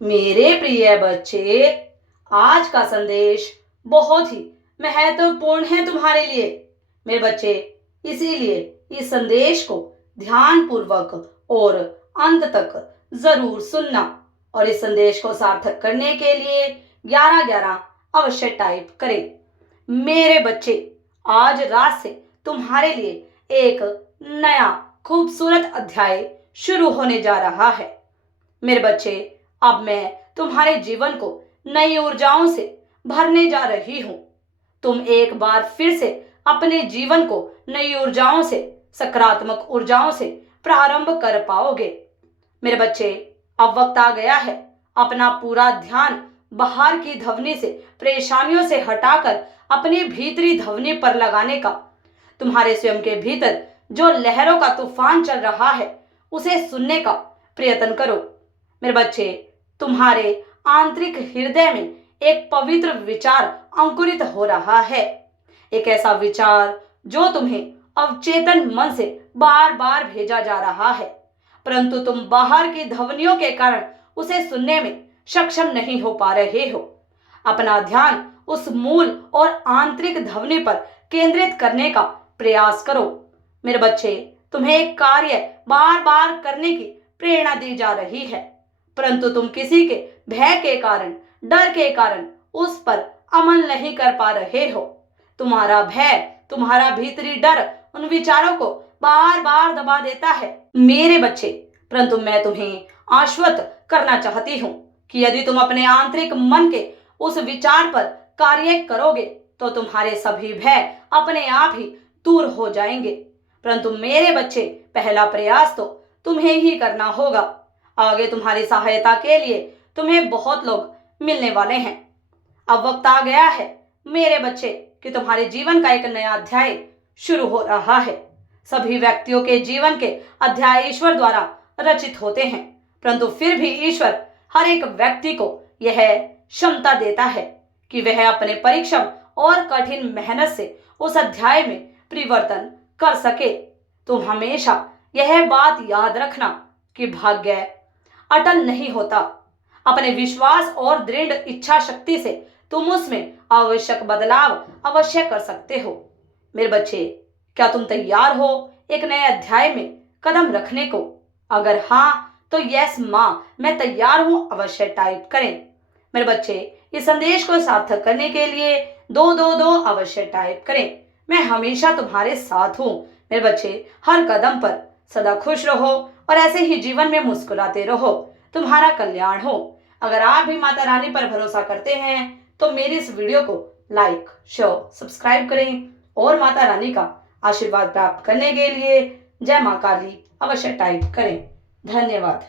मेरे प्रिय बच्चे, आज का संदेश बहुत ही महत्वपूर्ण है तुम्हारे लिए। मेरे बच्चे, इसीलिए इस संदेश को ध्यान पूर्वक और अंत तक जरूर सुनना और इस संदेश को सार्थक करने के लिए 11-11 अवश्य टाइप करें। मेरे बच्चे, आज रात से तुम्हारे लिए एक नया खूबसूरत अध्याय शुरू होने जा रहा है। मेरे बच्चे, अब मैं तुम्हारे जीवन को नई ऊर्जाओं से भरने जा रही हूँ। तुम एक बार फिर से अपने जीवन को नई ऊर्जाओं से, सकारात्मक ऊर्जाओं से प्रारंभ कर पाओगे। मेरे बच्चे, अब वक्त आ गया है अपना पूरा ध्यान बाहर की ध्वनि से, परेशानियों से हटाकर अपनी भीतरी ध्वनि पर लगाने का। तुम्हारे स्वयं के भीतर जो लहरों का तूफान चल रहा है, उसे सुनने का प्रयत्न करो। मेरे बच्चे, तुम्हारे आंतरिक हृदय में एक पवित्र विचार अंकुरित हो रहा है। एक ऐसा विचार जो तुम्हें अवचेतन मन से बार बार भेजा जा रहा है, परंतु तुम बाहर की ध्वनियों के कारण उसे सुनने में सक्षम नहीं हो पा रहे हो। अपना ध्यान उस मूल और आंतरिक ध्वनि पर केंद्रित करने का प्रयास करो। मेरे बच्चे, तुम्हें एक कार्य बार बार करने की प्रेरणा दी जा रही है, परंतु तुम किसी के भय के कारण, डर के कारण उस पर अमल नहीं कर पा रहे हो। तुम्हारा भय, तुम्हारा भीतरी डर उन विचारों को बार बार दबा देता है। मेरे बच्चे, परंतु मैं तुम्हें आश्वस्त करना चाहती हूँ कि यदि तुम अपने आंतरिक मन के उस विचार पर कार्य करोगे तो तुम्हारे सभी भय अपने आप ही दूर हो जाएंगे। परंतु मेरे बच्चे, पहला प्रयास तो तुम्हें ही करना होगा। आगे तुम्हारी सहायता के लिए तुम्हें बहुत लोग मिलने वाले हैं। अब वक्त आ गया है मेरे बच्चे कि तुम्हारे जीवन का एक नया अध्याय शुरू हो रहा है। सभी व्यक्तियों के जीवन के अध्याय ईश्वर द्वारा रचित होते हैं, परंतु फिर भी ईश्वर हर एक व्यक्ति को यह क्षमता देता है कि वह अपने परिश्रम और कठिन मेहनत से उस अध्याय में परिवर्तन कर सके। तुम हमेशा यह बात याद रखना कि भाग्य अटल नहीं होता। अपने विश्वास और दृढ़ इच्छा शक्ति से तुम उसमें आवश्यक बदलाव अवश्य कर सकते हो। मेरे बच्चे, क्या तुम तैयार हो एक नए अध्याय में कदम रखने को? अगर हाँ, तो यस माँ, मैं तैयार हूँ अवश्य टाइप करें। मेरे बच्चे, इस संदेश को सार्थक करने के लिए 222 अवश्य टाइप करें। मैं हमेशा तुम्हारे साथ हूँ। मेरे बच्चे, हर कदम पर सदा खुश रहो और ऐसे ही जीवन में मुस्कुराते रहो। तुम्हारा कल्याण हो। अगर आप भी माता रानी पर भरोसा करते हैं तो मेरी इस वीडियो को लाइक, शेयर, सब्सक्राइब करें और माता रानी का आशीर्वाद प्राप्त करने के लिए जय मां काली अवश्य टाइप करें। धन्यवाद।